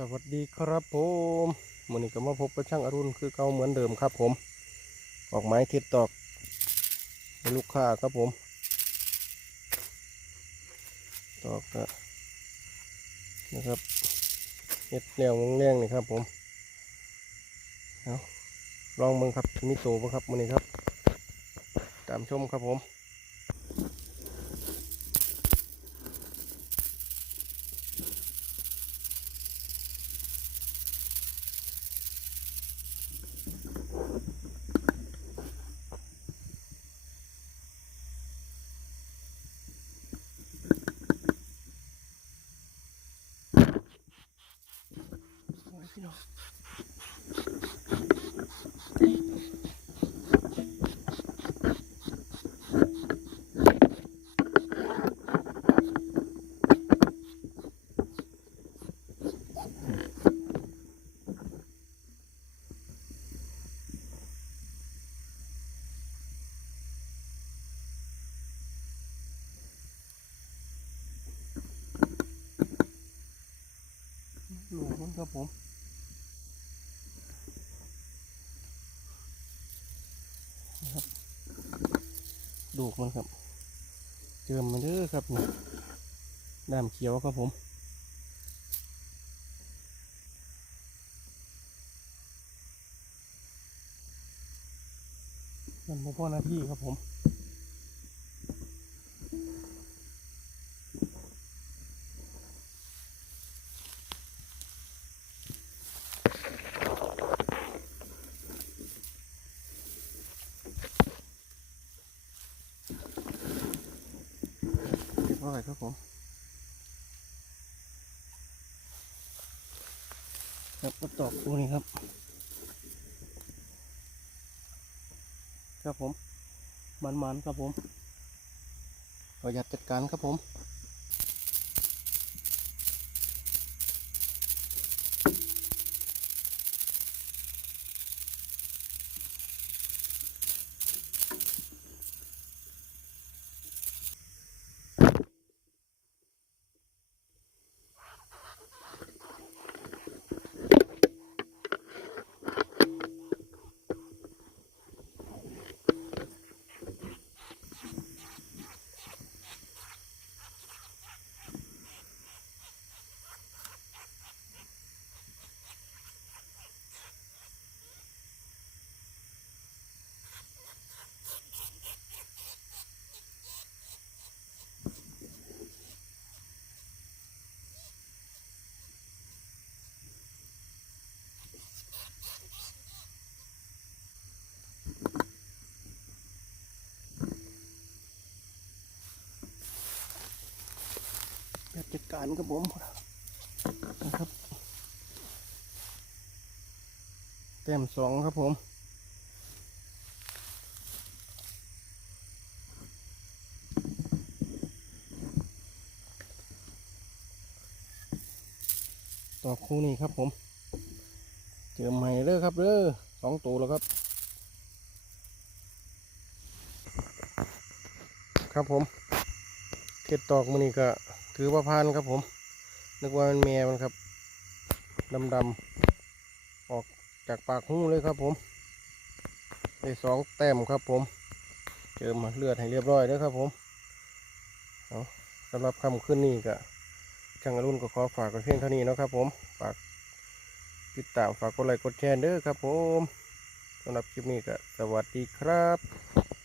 สวัสดีครับผมวันนี้ก็มาพบกับช่างอรุณคือเก่าเหมือนเดิมครับ ผมออกไม้ทิดตอกลูกค้าครับผม ตอกนะครับเห็ดแนวงแรงนี่ครับ ผมเอาลองเบิ่งครับมีโตบ่ครับวันนี้ครับ ตามชมครับผม โอ้ยพี่น้องลูกมันครับผม นะครับ ดูกมันครับ เจิมมันเด้อครับนี่ด้ามเขียวครับผมมันพ่อหน้าที่ครับผม เรียบร้อยครับผมครับก็ตอกตัวนี้ครับ ครับผมมันๆครับผมประหยัดจัดการครับผม การครับผมนะครับแต้มสองครับผมต่อคู่นี้ครับผม เจอใหม่เด้อครับเด้อสองตัวแล้วครับ ครับผมเทียดตอกมันนี่ก็ ถือว่าพานครับผม นึกว่ามันแม่มันครับดำดำๆออกจากปากหูเลยครับผมได้สองแต้มครับผมเจอมาเลือดให้เรียบร้อยแล้วครับผมเอาสำหรับคำขึ้นนี่ก็ช่างอรุ่นก็ขอฝากกันเพียงเท่านี้นะครับผมฝากติดตามฝากกดไลค์กดแชร์เด้อครับผมสำหรับคลิปนี้ก็สวัสดีครับ